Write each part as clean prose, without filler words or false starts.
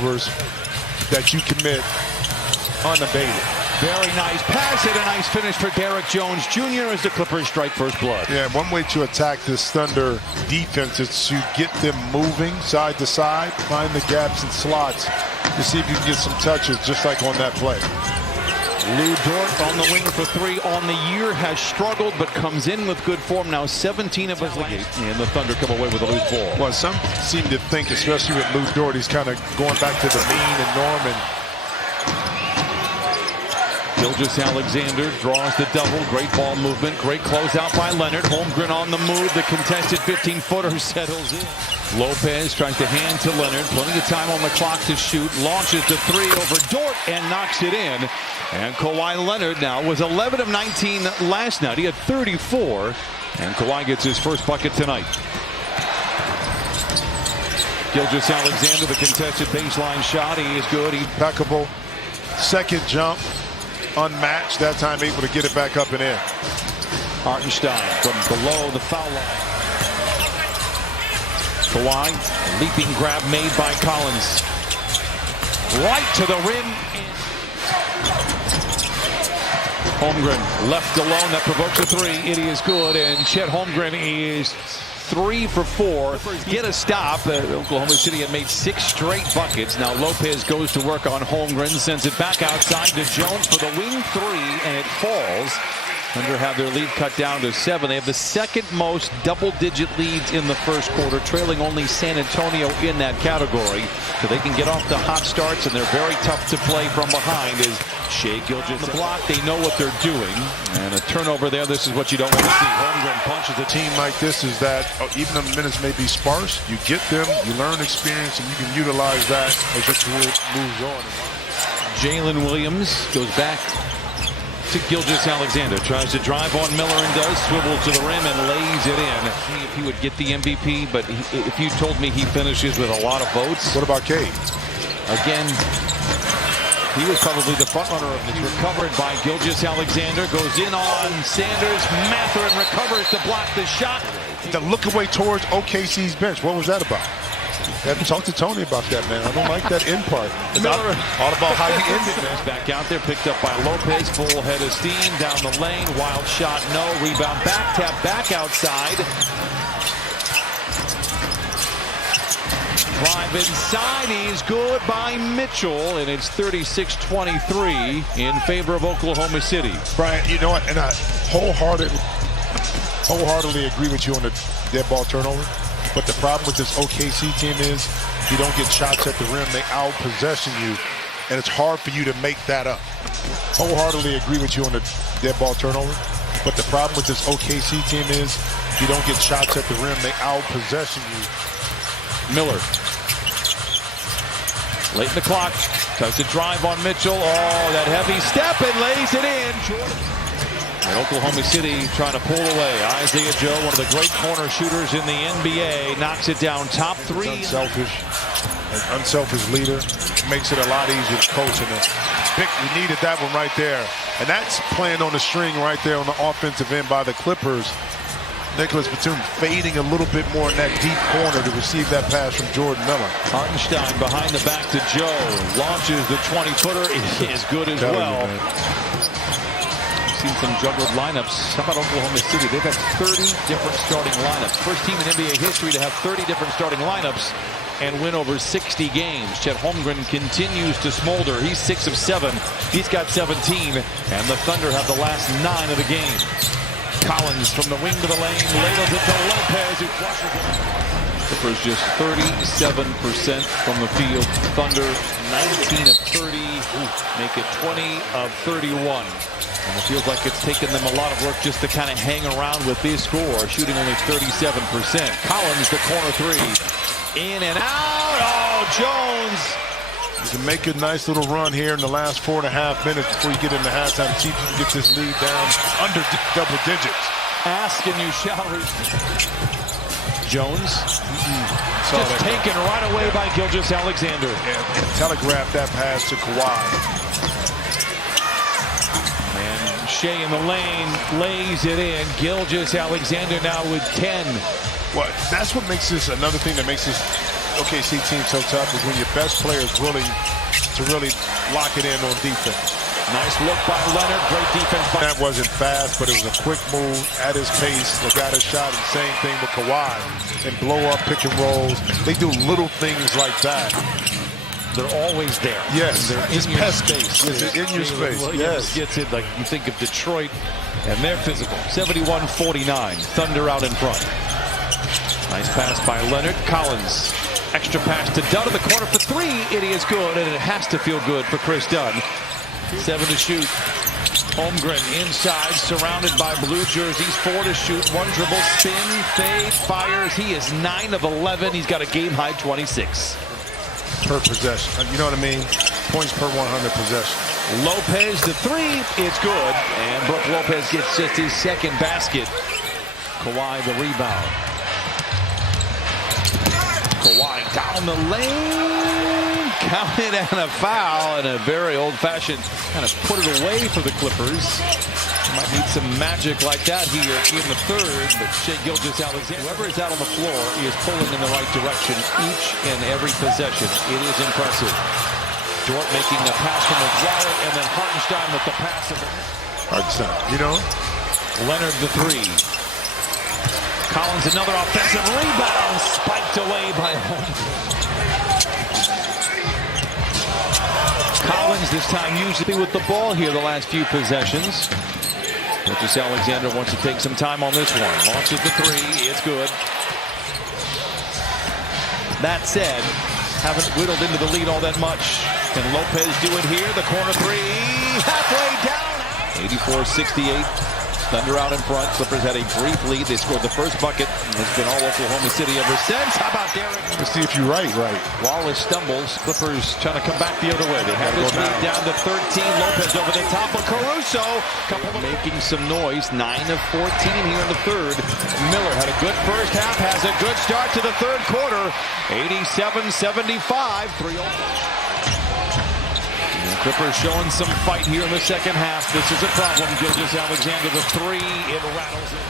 turnovers that you commit unabated. Very nice pass and a nice finish for Derrick Jones Jr. as the Clippers strike first blood. Yeah, one way to attack this Thunder defense is to get them moving side to side, find the gaps and slots to see if you can get some touches, just like on that play. Lou Dort on the wing for three on the year, has struggled but comes in with good form now. 17 of his last, and the Thunder come away with a loose ball. Well, some seem to think, especially with Lou Dort, he's kind of going back to the mean and Norman. Gilgeous-Alexander draws the double. Great ball movement. Great closeout by Leonard. Holmgren on the move. The contested 15-footer settles in. Lopez tries to hand to Leonard. Plenty of time on the clock to shoot. Launches the three over Dort and knocks it in. And Kawhi Leonard now was 11 of 19 last night. He had 34. And Kawhi gets his first bucket tonight. Gilgeous-Alexander, the contested baseline shot. He is good. Impeccable. Second jump. Unmatched, that time able to get it back up and in. Hartenstein from below the foul line. Kawhi, leaping grab made by Collins. Right to the rim. Holmgren left alone. That provokes a three. It is good. And Chet Holmgren is 3 for 4. Get a stop. Oklahoma City had made 6 straight buckets. Now Lopez goes to work on Holmgren, sends it back outside to Jones for the wing three, and it falls. Thunder have their lead cut down to 7. They have the second most double-digit leads in the first quarter, trailing only San Antonio in that category. So they can get off to hot starts, and they're very tough to play from behind as Shai Gilgeous on the block. They know what they're doing. And a turnover there, this is what you don't want to see. Holmgren punches a team like this is that even though the minutes may be sparse, you get them, you learn experience, and you can utilize that as your career moves on. Jalen Williams goes back to Gilgeous-Alexander, tries to drive on Miller and does, swivel to the rim and lays it in. See if he would get the MVP, but if you told me he finishes with a lot of votes. What about Cade? Again, he was probably the front runner of this. Recovered by Gilgeous-Alexander, goes in on Sanders. Mathurin recovers to block the shot. The look away towards OKC's bench. What was that about? Talk to Tony about that, man. I don't like that end part. It's all about how you end it, man. Back out there, picked up by Lopez. Full head of steam down the lane. Wild shot, no. Rebound back, tap back outside. Drive inside. He's good by Mitchell, and it's 36-23 in favor of Oklahoma City. Brian, you know what? And I wholeheartedly agree with you on the dead ball turnover. But the problem with this OKC team is you don't get shots at the rim. They out-possession you, and it's hard for you to make that up. Wholeheartedly agree with you on the dead ball turnover. But the problem with this OKC team is you don't get shots at the rim. They out-possession you. Miller. Late in the clock. Tries to drive on Mitchell. Oh, that heavy step and lays it in. And Oklahoma City trying to pull away. Isaiah Joe, one of the great corner shooters in the NBA, knocks it down. Top 3. An unselfish leader. Makes it a lot easier to coach. We needed that one right there. And that's playing on the string right there on the offensive end by the Clippers. Nicholas Batum fading a little bit more in that deep corner to receive that pass from Jordan Miller. Hartenstein behind the back to Joe. Launches the 20-footer. It is good as well. Seen some juggled lineups. How about Oklahoma City? They've had 30 different starting lineups. First team in NBA history to have 30 different starting lineups and win over 60 games. Chet Holmgren continues to smolder. He's 6 of 7. He's got 17. And the Thunder have the last 9 of the game. Collins from the wing to the lane. Ladles it to Lopez, who flushes it. Clippers just 37% from the field. Thunder 19 of 30. Make it 20 of 31. And it feels like it's taken them a lot of work just to kind of hang around with this score, shooting only 37%. Collins, the corner three. In and out. Oh, Jones. You can make a nice little run here in the last 4.5 minutes before you get into halftime. See if you can get this lead down under double digits. Ask and you shall receive. Jones. Just taken right away by Gilgeous-Alexander. And telegraphed that pass to Kawhi. Shai in the lane, lays it in. Gilgeous-Alexander now with 10. Well, that's what makes this another thing that makes this OKC team so tough is when your best player is willing to really lock it in on defense. Nice look by Leonard. Great defense by... That wasn't fast, but it was a quick move at his pace. They got his shot, and same thing with Kawhi. And blow up pick and rolls. They do little things like that. They're always there. Yes. They're in your space. Yes, in your space. Yes. Gets it like you think of Detroit, and they're physical. 71-49. Thunder out in front. Nice pass by Leonard. Collins. Extra pass to Dunn in the corner for three. It is good, and it has to feel good for Chris Dunn. 7 to shoot. Holmgren inside, surrounded by blue jerseys. 4 to shoot. 1 dribble, spin, fade, fires. He is 9 of 11. He's got a game-high 26. Per possession. You know what I mean? Points per 100 possession. Lopez, the 3. It's good. And Brook Lopez gets just his second basket. Kawhi, the rebound. Kawhi down the lane. Counted and a foul, and a very old-fashioned kind of put it away for the Clippers. Might need some magic like that here in the third, but Shai Gilgeous-Alexander, whoever is out on the floor, is pulling in the right direction each and every possession. It is impressive. Dort making the pass from his wallet, and then Hartenstein with the pass. Hartenstein, you know? Leonard, the 3. Collins, another offensive rebound, spiked away by Holmgren. Collins this time usually with the ball here the last few possessions. Gilgeous-Alexander wants to take some time on this one. Launches the 3. It's good. That said, haven't whittled into the lead all that much. Can Lopez do it here? The corner 3. Halfway down. 84-68. Thunder out in front. Clippers had a brief lead. They scored the first bucket. It's been all Oklahoma City ever since. How about Derek? Let's see if you're right. Wallace stumbles. Clippers trying to come back the other way. They have this lead down to 13. Lopez over the top of Caruso. Making some noise. 9 of 14 here in the third. Miller had a good first half. Has a good start to the third quarter. 87-75. 3-0. Clippers showing some fight here in the second half. This is a problem. Gilgeous-Alexander, the 3. It rattles it.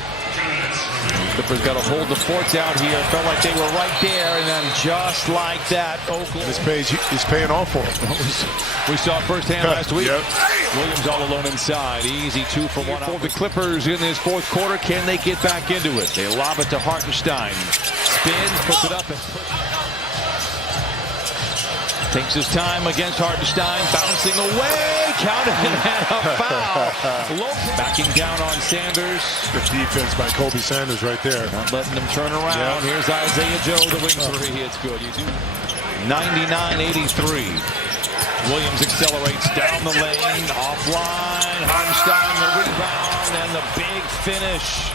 Clippers got to hold the forts out here. Felt like they were right there, and then just like that, Oklahoma. This page is paying off for them. We saw it firsthand last week. Yep. Williams all alone inside. Easy 2 for 1. For the Clippers in this fourth quarter, can they get back into it? They lob it to Hartenstein. Spins, puts it up, and takes his time against Hartenstein, bouncing away, counted and a foul. Backing down on Sanders. Good defense by Kobe Sanders right there. Not letting him turn around. Yep. Here's Isaiah Joe, the wing 3. It's good. You do. 99-83. Williams accelerates down the lane, offline. Hartenstein the rebound and the big finish.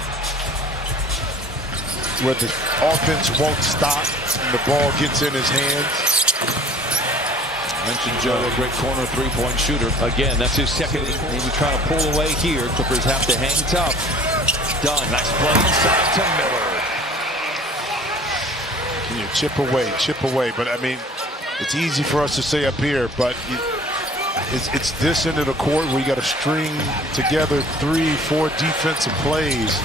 Where the offense won't stop and the ball gets in his hands. Mentioned Joe, a great corner three-point shooter. Again, that's his second. Maybe trying to pull away here. Clippers have to hang tough. Done. Nice play inside to Miller. Can you chip away? But I mean, it's easy for us to say up here, but it's this end of the court where you got to string together 3-4 defensive plays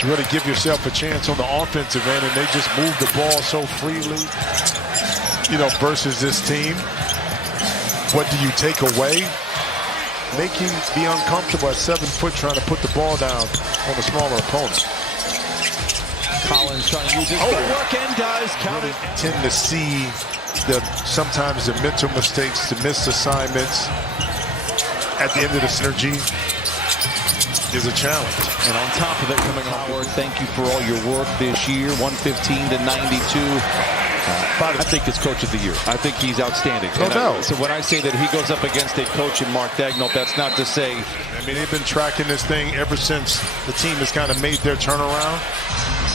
to really give yourself a chance on the offensive end, and they just move the ball so freely. You know, versus this team, what do you take away? Make you be uncomfortable at 7 foot trying to put the ball down on a smaller opponent. Collins trying to use his footwork and does count it. Tend to see sometimes the mental mistakes, the missed assignments at the end of the synergy is a challenge. And on top of it, coming Howard, thank you for all your work this year. 115-92. I think it's Coach of the Year. I think he's outstanding. No doubt. So when I say that he goes up against a coach in Mark Daigneault, that's not to say. I mean, they've been tracking this thing ever since the team has kind of made their turnaround,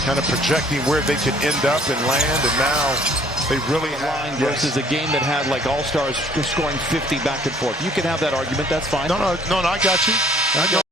kind of projecting where they could end up and land, and now they really have. Versus a game that had like all-stars scoring 50 back and forth. You can have that argument. That's fine. No, I got you.